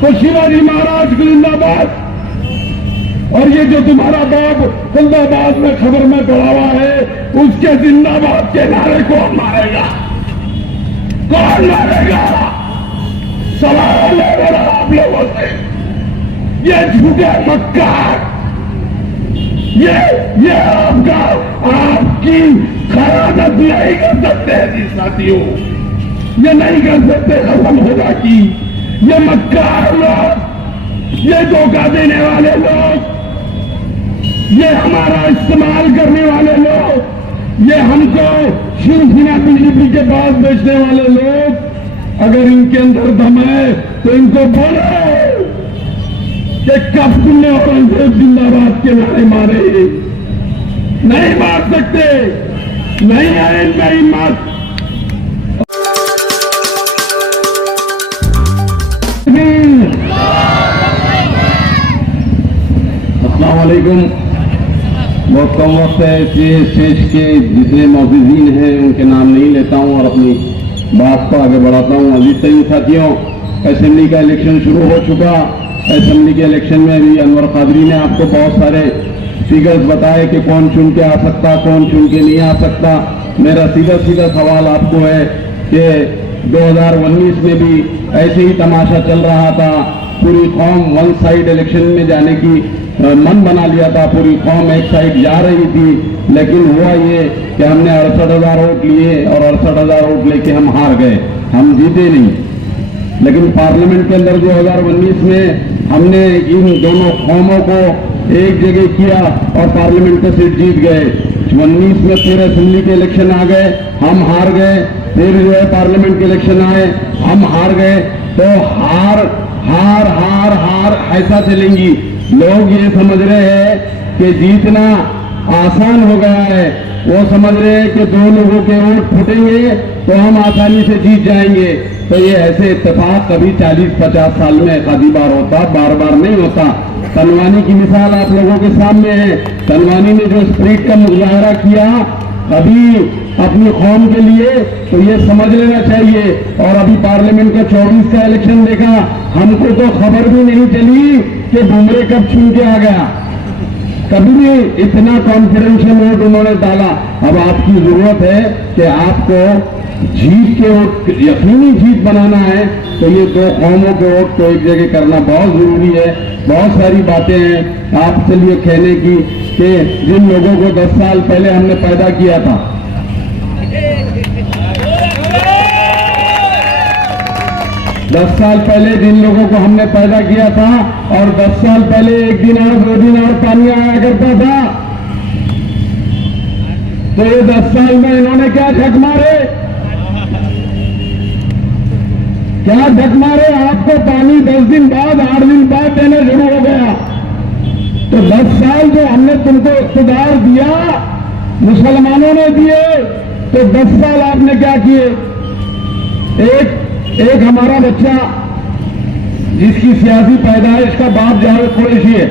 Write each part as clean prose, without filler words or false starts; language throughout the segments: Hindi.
तो शिवाजी महाराज जिंदाबाद। और ये जो तुम्हारा बाप फुल्दाबाद में खबर में पड़ा हुआ है, उसके जिंदाबाद के नारे कौन मारेगा? कौन मारेगा? सवाल है मेरा आप लोगों से। ये झूठे मक्कार, ये आपकी खयानत नहीं कर सकते जी साथियों, ये नहीं कर सकते खत्म होगा की। ये मक्कार लोग, ये धोखा देने वाले लोग, ये हमारा इस्तेमाल करने वाले लोग, ये हमको शिवसेना बीजेपी के पास बेचने वाले लोग, अगर इनके अंदर दम है तो इनको बोलो कि कब तुमने औरंगजेब जिंदाबाद के नारे मारे? नहीं मार सकते, नहीं है इनमें हिम्मत। अस्सलाम वालेकुम। बहुत कम वक्त है, इसलिए स्टेज के जितने मौजूदीन हैं उनके नाम नहीं लेता हूं और अपनी बात को आगे बढ़ाता हूं। अजीज तरीन साथियों, असेंबली का इलेक्शन शुरू हो चुका। असेंबली के इलेक्शन में भी अनवर कादरी ने आपको बहुत सारे फिगर्स बताए कि कौन चुन के आ सकता, कौन चुन के नहीं आ सकता। मेरा सीधा सीधा सवाल आपको है कि 2019 में भी ऐसे ही तमाशा चल रहा था। पूरी कौम वन साइड इलेक्शन में जाने की मन बना लिया था, पूरी कौम एक साइड जा रही थी, लेकिन हुआ ये कि हमने 68,000 वोट लिए और 68,000 वोट लेके हम हार गए, हम जीते नहीं। लेकिन पार्लियामेंट के अंदर 2019 में हमने इन दोनों कौमों को एक जगह किया और पार्लियामेंट का सीट जीत गए। 19 में फिर असेंबली के इलेक्शन आ गए, हम हार गए। फिर जो है पार्लियामेंट के इलेक्शन आए, हम हार गए। तो हार हार हार हार ऐसा चलेंगी। लोग ये समझ रहे हैं कि जीतना आसान हो गया है, वो समझ रहे हैं कि दो लोगों के वोट फूटेंगे तो हम आसानी से जीत जाएंगे। तो ये ऐसे इत्तेफाक कभी 40-50 साल में एक आधी बार होता, बार बार नहीं होता। तनवानी की मिसाल आप लोगों के सामने है। तनवानी ने जो स्प्रिट का मुजाहरा किया अभी अपनी कौम के लिए, तो ये समझ लेना चाहिए। और अभी पार्लियामेंट का 24 का इलेक्शन देखा, हमको तो खबर भी नहीं चली कि बुमरे कब चुन के आ गया। कभी भी इतना कॉन्फिडेंशियल वोट उन्होंने डाला। अब आपकी जरूरत है कि आपको जीत के वोट, यकीनी जीत बनाना है, तो ये दो कौमों के वोट को एक जगह करना बहुत जरूरी है। बहुत सारी बातें हैं आपसे लिए कहने की कि जिन लोगों को 10 साल पहले हमने पैदा किया था, 10 साल पहले जिन लोगों को हमने पैदा किया था और 10 साल पहले एक दिन और 2 दिन और पानी आया करता था, तो ये 10 साल में इन्होंने क्या झक मारे? क्या झक मारे? आपको पानी 10 दिन बाद, 8 दिन बाद देना शुरू हो गया। तो 10 साल जो हमने तुमको इक़्तिदार दिया, मुसलमानों ने दिए, तो 10 साल आपने क्या किए? एक हमारा बच्चा जिसकी सियासी पैदाइश का बाप जावेद कुरैशी है,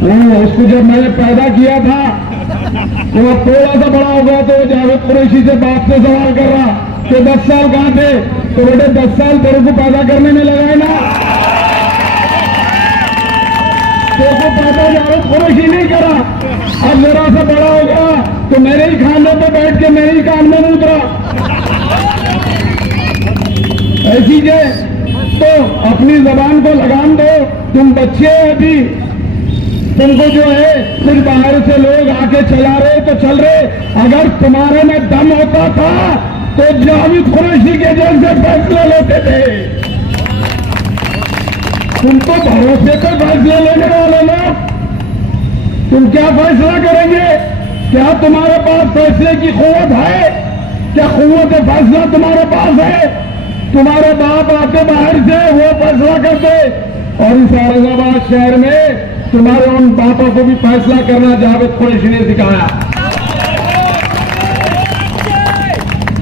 वो उसको जब मैंने पैदा किया था तो वो थोड़ा सा बड़ा हो गया, तो वो जावेद कुरैशी से बाप से सवाल कर रहा कि 10 साल कहां थे? तो बेटे 10 साल तेरे को पैदा करने में लगाए ना, तेरे को पैदा जावेद कुरैशी नहीं करा। अब जरा सा बड़ा हो गया तो मेरे ही खाने पे बैठ के मेरे ही कान में उतरा। ऐसी है तो अपनी जबान को लगाम दो। तुम बच्चे हो अभी, तुमको जो है कुछ बाहर से लोग आके चला रहे तो चल रहे। अगर तुम्हारे में दम होता था तो जावेद कुरैशी के जैसे फैसले लेते थे। तुम तो भरोसे पे फैसले लेने वाले लोग, तुम क्या फैसला करेंगे? क्या तुम्हारे पास फैसले की क़ुव्वत है? क्या क़ुव्वत फैसला तुम्हारे पास है? तुम्हारे बाप आते बाहर से, वो फैसला करते। और इस औरंगाबाद शहर में तुम्हारे उन बापों को भी फैसला करना जावेद कुरैशी ने सिखाया।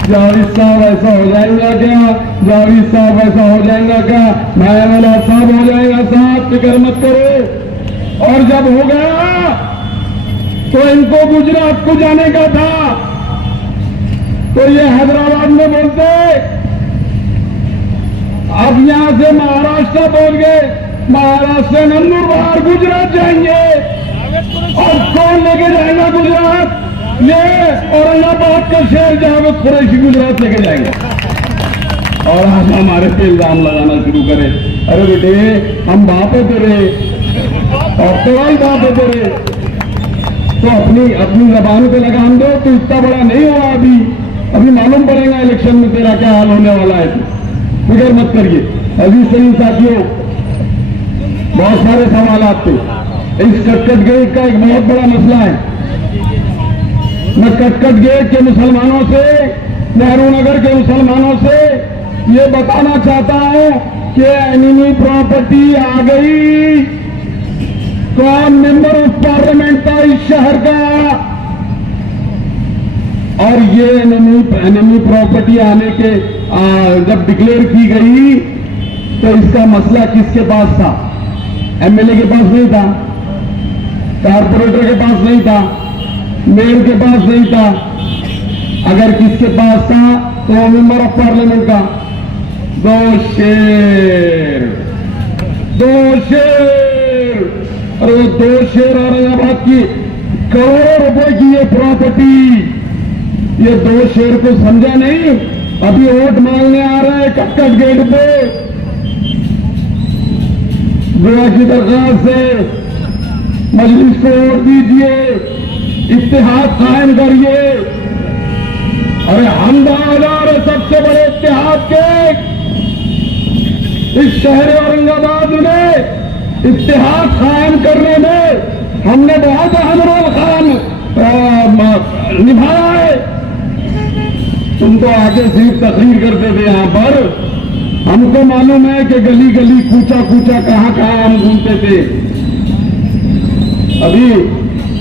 जावेद साहब ऐसा हो जाएगा क्या? जावेद साहब ऐसा हो जाएगा क्या? मैं वाला साहब हो जाएगा साहब, फिक्र मत करो। और जब हो गया तो इनको गुजरात को जाने का था, तो ये हैदराबाद में बोलते महाराष्ट्र पहुंच गए, महाराष्ट्र से नंदुरबार गुजरात जाएंगे। और कौन लेके जाएगा गुजरात? ये औरंगाबाद का शहर जावेद कुरैशी गुजरात लेके जाएंगे। और आज हमारे पे इल्जाम लगाना शुरू करें, अरे बेटे हम बाप है तेरे और तेरा ही बाप है तेरे, तो अपनी जबान पे लगाम दो। तो इतना बड़ा नहीं हुआ अभी मालूम पड़ेगा इलेक्शन में तेरा क्या हाल होने वाला है। फिक्र मत करिए। अजीज सही साथियों, बहुत सारे सवाल आपके इस कटकट गेट का एक बहुत बड़ा मसला है। मैं कटकट गेट के मुसलमानों से, नेहरू नगर के मुसलमानों से ये बताना चाहता हूं कि एनिमी प्रॉपर्टी आ गई। कौन मेंबर ऑफ पार्लियामेंट था इस शहर का? और ये एनिमी प्रॉपर्टी आने के जब डिक्लेयर की गई तो इसका मसला किसके पास था? एमएलए के पास नहीं था, कारपोरेटर के पास नहीं था, मेयर के पास नहीं था। अगर किसके पास था तो मेंबर ऑफ पार्लियामेंट का। दो शेर अरे वो 2 शेर औरंगाबाद की करोड़ों रुपए की ये प्रॉपर्टी, ये 2 शेर को समझा नहीं। अभी वोट मांगने आ रहे हैं कटकट गेट पे। दुआ की दरखास्त से मजलिस को वोट दीजिए, इत्तेहाद कायम करिए। अरे हम दावेदार है सबसे बड़े इत्तेहाद के। इस शहर औरंगाबाद में इत्तेहाद कायम करने में हमने बहुत अहम रोल निभाया है। तुम तो आगे सिर्फ तकरीर करते थे यहां पर, हमको मालूम है कि गली गली कूचा कूचा कहां कहां हम घूमते थे।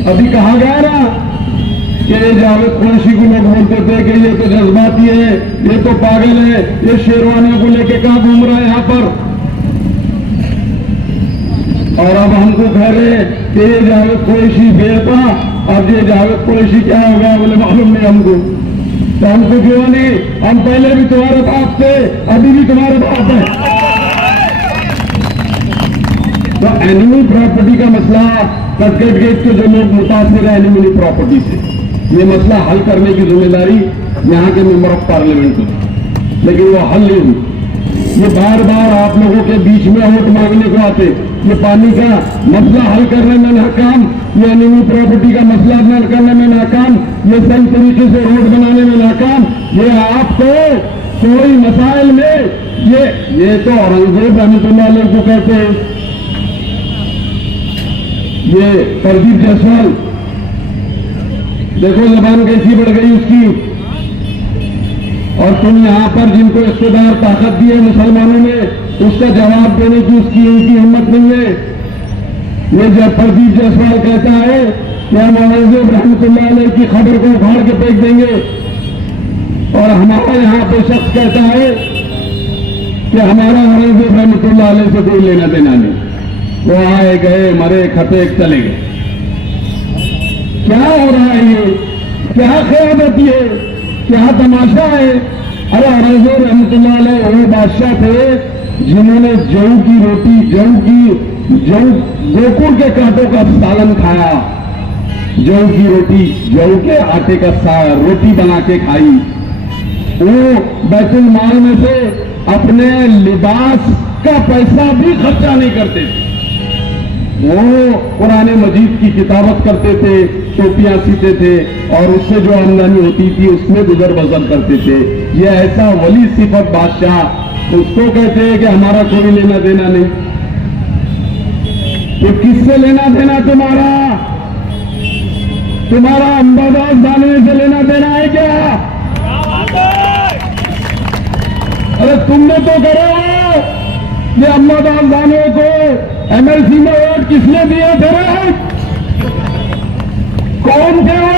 अभी कहा गया ना कि जावेद कुरैशी को लोग बोलते थे कि ये तो जज्बाती है, ये तो पागल है, ये शेरवानियों को लेके कहां घूम रहा है यहां पर। और अब हमको कह रहे कि ये जावेद कुरैशी बेटा, अब ये जावेद कुरैशी क्या हो गया? बोले मालूम नहीं हमको। तो हमको क्यों नहीं? हम पहले भी तुम्हारे बाप थे, अभी भी तुम्हारे बाप है। तो एनिमल प्रॉपर्टी का मसला, कटकट गेट के जो लोग मुतासिर है एनिमल प्रॉपर्टी से, ये मसला हल करने की जिम्मेदारी यहाँ के मेंबर ऑफ पार्लियामेंट को, लेकिन वो हल नहीं हुई। ये बार बार आप लोगों के बीच में वोट मांगने को आते, ये पानी का मसला हल करने में नाकाम, ये एनिमल प्रॉपर्टी का मसला हल करने में नाकाम, ये सही तरीके से रोड बनाने में नाकाम। ये आपको कोई मसाइल में ये तो औरंगजेब रहमतुल्लाह अलैह को कहते हैं, ये प्रदीप जायसवाल देखो जबान कैसी बढ़ गई उसकी। और तुम यहां पर जिनको इख्तियार ताकत दी है मुसलमानों ने, उसका जवाब देने की उसकी इनकी हिम्मत नहीं है। ये जब प्रदीप जायसवाल कहता है कि हम औरंगजेब रहमतुल्लाह अलैह की खबर को उखाड़ के फेंक देंगे, और हमारा यहां पे शख्स कहता है कि हमारा औरंगजेब रहमतुल्लाह अलैह से कोई लेना देना नहीं, वो आए गए मरे खपे चले गए। क्या हो रहा है ये? क्या क़यादत है? क्या तमाशा है? अरे औरंगजेब रहमतुल्लाह अलैह वो बादशाह थे जिन्होंने जौ की रोटी, जौ गोकुल के कांटों का सालन खाया, जौ की रोटी, जौ के आटे का रोटी बना के खाई। वो बैतुल माल में से अपने लिबास का पैसा भी खर्चा नहीं करते थे। वो कुरान मजीद की किताबत करते थे, टोपियां सीते थे, और उससे जो आमदनी होती थी उसमें गुजर बसर करते थे। ये ऐसा वली सिफत बादशाह, उसको कहते हैं कि हमारा कोई लेना देना नहीं। तो किससे लेना देना तुम्हारा अंबादास दानवे से लेना देना है क्या? अरे तुमने तो करो ये अंबादास दानवे को एमएलसी में वोट किसने दिए थे? कौन थे वो?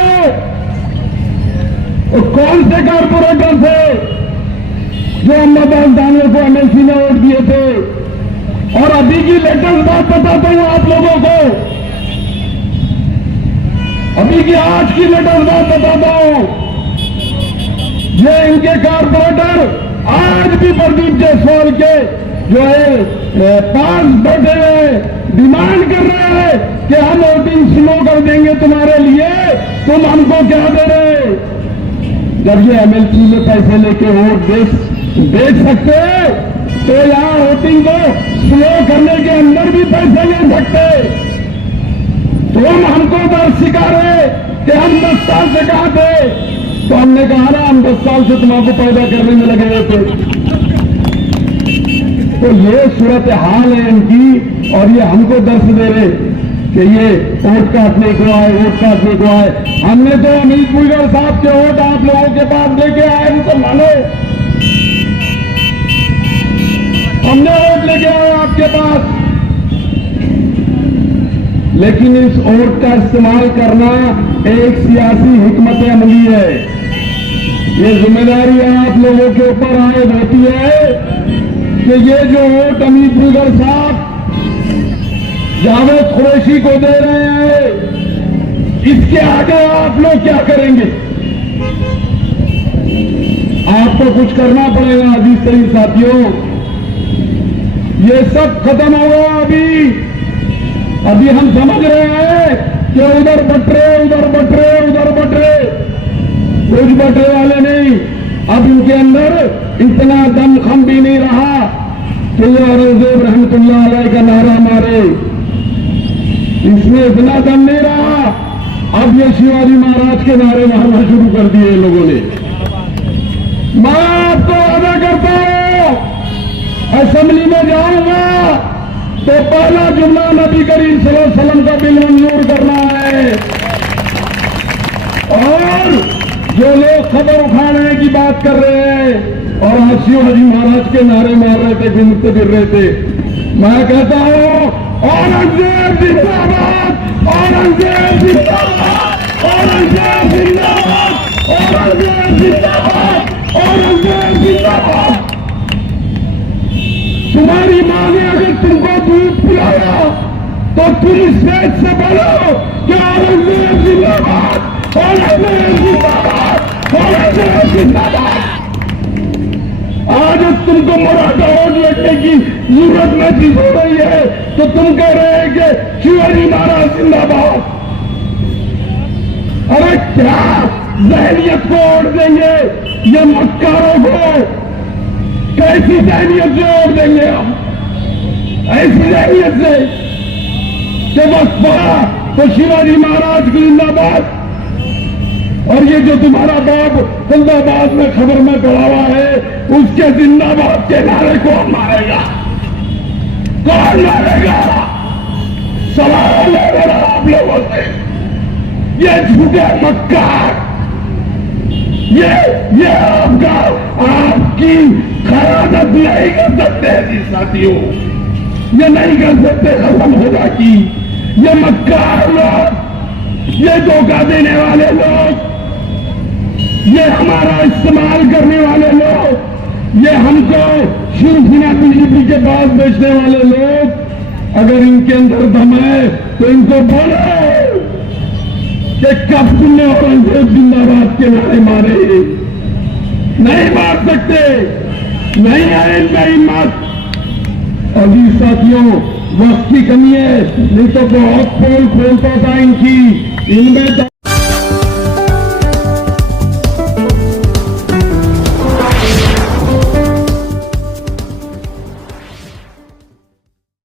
और कौन से कारपोरेटर थे जो अंबादास दानवे को एमएलसी में वोट दिए थे? और अभी की लेटेस्ट बात बताता हूं आप लोगों को, अभी की आज की लेटेस्ट बात बताता हूं। ये इनके कारपोरेटर आज भी प्रदीप जायसवाल के जो है पास बैठे हुए डिमांड कर रहे हैं कि हम वोटिंग स्लो कर देंगे तुम्हारे लिए, तुम हमको क्या दे रहे? जब ये एमएलसी में पैसे लेके वोट बेच सकते हैं तो यहाँ वोटिंग को स्लो करने के अंदर भी पैसे ले सकते। तुम हमको दर्द सिखा रहे कि हम 10 साल से कहा थे, तो हमने कहा ना हम 10 साल से तुम्हारे पैदा करने में लगे हुए थे। तो ये सूरत हाल है इनकी, और ये हमको दर्द दे रहे कि ये वोट काटने को आए, वोट काटने को आए। हमने तो अमित भुजबल साहब के वोट आप लोगों के पास लेके आए, उनको मानो हमने वोट लेके आए आपके पास, लेकिन इस वोट का इस्तेमाल करना एक सियासी हिकमत अमली है। ये जिम्मेदारी आप लोगों के ऊपर आयद होती है कि ये जो वोट अमित भुजबल साहब जावेद कुरैशी को दे रहे हैं, इसके आगे आप लोग क्या करेंगे? आपको कुछ करना पड़ेगा अजीज तरीन साथियों। ये सब खत्म होगा अभी हम समझ रहे हैं कि उधर बट रहे, उधर बट रहे, उधर बट रहे, कुछ बटरे वाले नहीं। अब इनके अंदर इतना दमखम भी नहीं रहा कि ये औरंगजेब रहमतुल्लाह अलैह का नारा मारे, इसमें इतना दम नहीं रहा। अब ये शिवाजी महाराज के नारे मारना शुरू कर दिए लोगों ने। मैं आपको वादा करता हूं, असेंबली में जाऊंगा तो पहला जुमला नबी करीम सल्लल्लाहु अलैहि वसल्लम का बिल मंजूर करना है। और जो लोग खबर उठाने की बात कर रहे हैं और आज शिवाजी महाराज के नारे मार रहे थे, घूमते फिर रहे थे, मैं कहता हूं औरंगजेब जिंदाबाद, औरंगजेब जिंदाबाद, औरंगजेब जिंदाबाद, औरंगजेब जिंदाबाद, औरंगजेब जिंदाबाद। तुम्हारी मां ने अगर तुमको दूध पिलाया तो तुम स्टेज से बोलो कि औरंगजेब जिंदाबाद, औरंगजेब जिंदाबाद, औरंगजेब जिंदाबाद। आज तुमको मराठा वोट लड़ने की जरूरत महसूस हो रही है तो तुम कह रहे हैं कि शिवाजी महाराज जिंदाबाद। अरे क्या जहनियत को वोट देंगे ये मक्कारों को? कैसी जहनियत से वोट देंगे हम? ऐसी जहनियत से कि बस पड़ा तो शिवाजी महाराज की जिंदाबाद। और ये जो तुम्हारा बाप जिंदाबाद में खबर में पड़ा हुआ है, उसके जिंदाबाद के नारे कौन मारेगा? कौन मारेगा? सवाल है मेरा आप लोगों से। ये झूठे मक्कार, ये आपकी खयानत नहीं कर सकते जी साथियों, ये नहीं कर सकते खत्म होगा कि ये मक्कार लोग, ये धोखा देने वाले लोग, ये हमारा इस्तेमाल करने वाले लोग, ये हमको शिवसेना बीजेपी के पास बेचने वाले लोग, अगर इनके अंदर दम है तो इनको बोलो कि कब तुमने औरंगजेब जिंदाबाद के नारे मारे? नहीं मार सकते, नहीं आए इनमें हिम्मत। अभी साथियों वक्त की कमी है, नहीं तो बहुत पोल खोलता था इनकी, इनमें